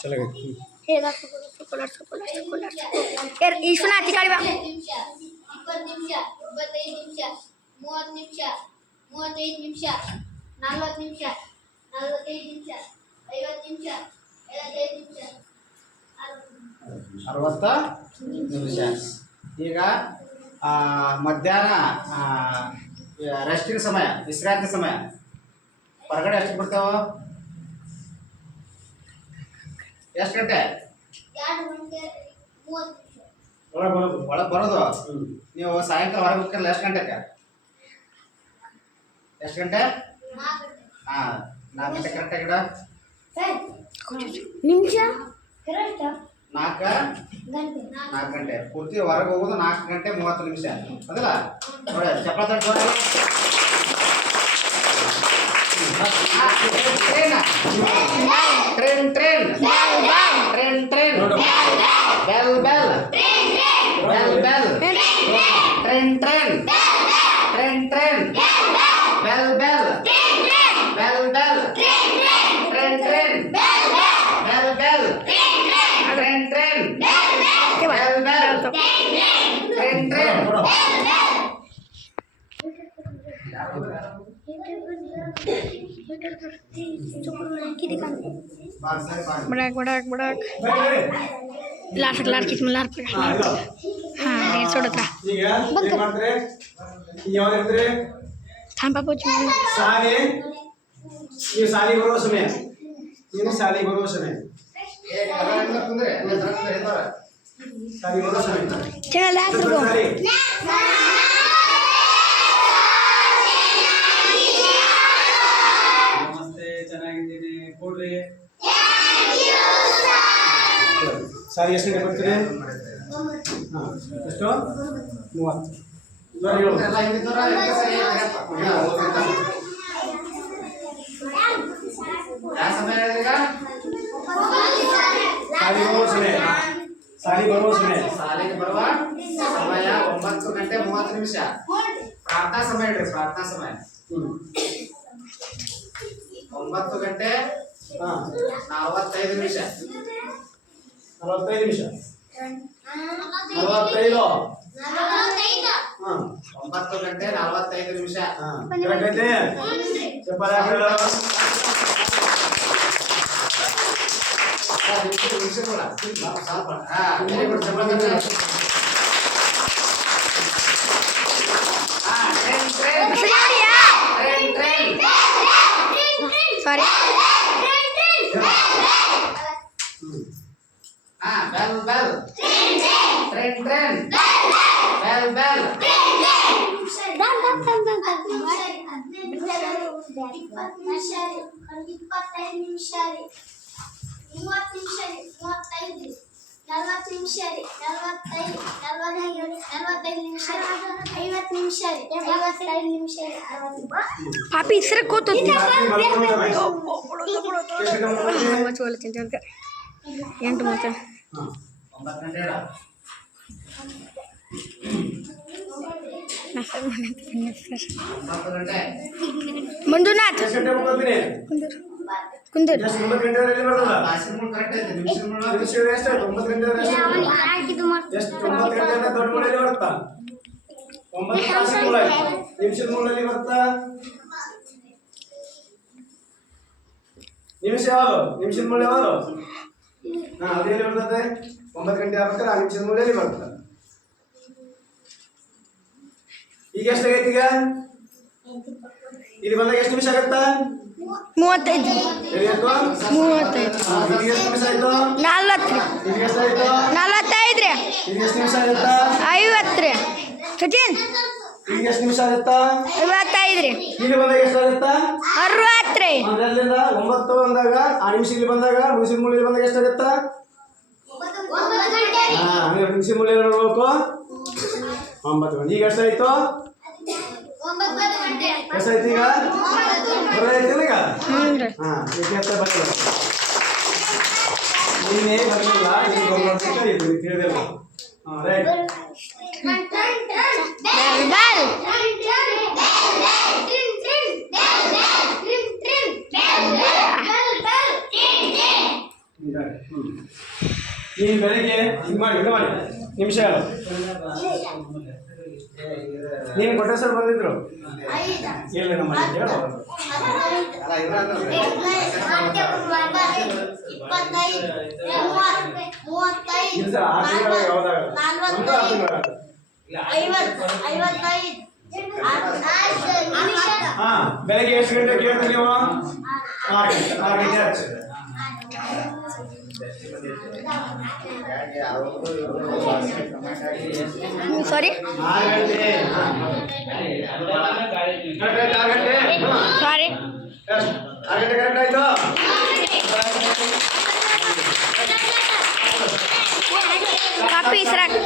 चलो ಈಶ್ವನಾಥಿ ಕಾಳಿ ಬಾ 20 ನಿಮಿಷ 25 ನಿಮಿಷ 30 ನಿಮಿಷ 35 ನಿಮಿಷ 40 ನಿಮಿಷ 45 ನಿಮಿಷ 50 ನಿಮಿಷ 55 ನಿಮಿಷ 60 ನಿಮಿಷ. ಈಗ ಮಧ್ಯಾಹ್ನ ರೆಸ್ಟಿಂಗ್ ಸಮಯ, ವಿಶ್ರಾಂತಿ ಸಮಯ. ಹೊರಗಡೆ ಎಷ್ಟು ಬಿಡ್ತಾವ? ಎಷ್ಟು ಗಂಟೆ? ಒಳಗೆ ಬರೋದು. ನೀವು ಸಾಯಂಕಾಲ ಹೊರಗೆ ಹೋಗ್ತಿರಲ್ಲ, ಎಷ್ಟು ಗಂಟೆಗೆ? ಎಷ್ಟು ಗಂಟೆ? 4 ಗಂಟೆ ಕರೆಕ್ಟಾಗಿ ಇಡ ನಿಮಿಷ 4 ಗಂಟೆ ಪೂರ್ತಿ ಹೊರಗೆ ಹೋಗೋದು. 4 ಗಂಟೆ 30 ನಿಮಿಷ ಅದಲ್ಲ ನೋಡಿ. ಚಪ್ಪಾಳೆ ತಟ್ಟಿ train train train train bell bell bell bell train train train train bell bell bell bell train train bell bell train train bell bell train train. बड़ाक बड़ाक बड़ाक लार लार खींच में लार पे हाँ ये छोड़ था बंद कर थाम पापा चुन साले ये साली बरो समय ये साली बरो समय साली बरो समय चला लार को ಸಾರಿ ಎಷ್ಟು ಗಂಟೆ ಬರ್ತೀರಿ? ಎಷ್ಟು? 30. ಸಾಲಿಗೆ ಬರುವ ಸಮಯ 9 ಗಂಟೆ 30 ನಿಮಿಷ. ಪ್ರಾರ್ಥನಾ ಸಮಯ ಇಡ್ರಿ. ಪ್ರಾರ್ಥನಾ ಸಮಯ 9 ಗಂಟೆ 45 ನಿಮಿಷ. 45 ನಿಮಿಷ 45 9 ಗಂಟೆ 45 ನಿಮಿಷ. ಕರೆಕ್ಟ್ ಐತೆ. ಚಪ್ಪಾಳೆ ಹಾಕಿಲ್ಲ. ನಿಮಿಷ ಕೂಡ ಸ್ವಲ್ಪ ವೆರಿ ಗುಡ್. ಚಪ್ಪಾಳೆ ತಟ್ಟಿ. Train train train sorry bell bell train train bell bell पापी इसरे को तो ಎಂಟು ಮಾತ್ರ ಮಂಜುನಾಥ್ ಕುಂದೂರು ನಿಮಿಷ ಯಾವುದು? ನಿಮಿಷದ ಮೂಲೆ ಯಾವುದು? ಅದೇನು ಬರ್ತದೆ? 9 ಗಂಟೆ ಆಗ್ಬೇಕಾದ್ರೆ ಆ ನಿಮಿಷದ ಮೂಲೆಯಲ್ಲಿ ಬರ್ತದೆ. ಈಗ ಎಷ್ಟಾಗೈತಿ? ಈಗ ಇಲ್ಲಿ ಬಂದಾಗ ಎಷ್ಟು ನಿಮಿಷ ಆಗತ್ತಾ? 35 ಈಗ ಎಷ್ಟು ನಿಮಿಷ ಆಯ್ತು? 40 ಈಗ ಎಷ್ಟಾಯ್ತು? 45 ರೀ. ಈಗ ಎಷ್ಟು ನಿಮಿಷ ಆಗುತ್ತಾ? 50 ರೀ. ಸಚಿನ್ ಈಗ ಎಷ್ಟು ನಿಮಿಷ ಆಗುತ್ತಾ? 55 ರೀ. ಇಲ್ಲಿ ಬಂದಾಗ ಎಷ್ಟಾಗುತ್ತಾ? 60 ರೀ. ಅಲ್ಲಿಂದ 9 ಬಂದಾಗ ಆ ನಿಮಿಷ ಇಲ್ಲಿ ಬಂದಾಗ ನಿಮಿಷದ ಮೂಲೆ ಬಂದಾಗ ಎಷ್ಟಾಗುತ್ತಾ? 9 ನಿಮಿಷದ ಮೂಲೆ ನೋಡ್ಬೇಕು. 9 ಗಂಟೆ. ಈಗ ಎಷ್ಟಾಯ್ತು? ಎಷ್ಟಾಯ್ತು ಈಗ? ಬರೋದಾಯ್ತಿಲ್ಲ ಈಗ? ಈಗ ಎಷ್ಟು ಬರ್ತದೆ? ನಿನ್ನೆ ಬರಲಿಲ್ಲ, ಈಗ ಬರೋದು ತಿಳಿದಿಲ್ಲ. ರೈಟ್. ನೀನು ಬೆಳಗ್ಗೆ ಇದು ಮಾಡಿ ನಿಮಿಷ ಹೇಳು. ನೀನು ಕೊಟ್ಟೆ ಸರ್ ಬಂದಿದ್ರು ಇಲ್ಲ ನಮ್ಮ ಹೇಳು. ಅಲ್ಲ ಇದ್ರಾಗ ಇಲ್ಲ ಸರ್ 6 ತಿಂಗಳು ಯಾವ್ದಾಗ ಹಾಂ ಬೆಳಗ್ಗೆ ಎಷ್ಟು ಗಂಟೆ ಕೇಳ್ತೀರಿ ನೀವು? 6 ಗಂಟೆ ಹಚ್ಚಿ. ಸಾರಿ 6 ಗಂಟೆ ಕರೆಕ್ಟ್ 6 ಗಂಟೆ ಸಾರಿ 6 ಗಂಟೆ ಕರೆಕ್ಟ್ ಆಯ್ತು. ಕಾಪಿ ಇಸ್ರಾಕ್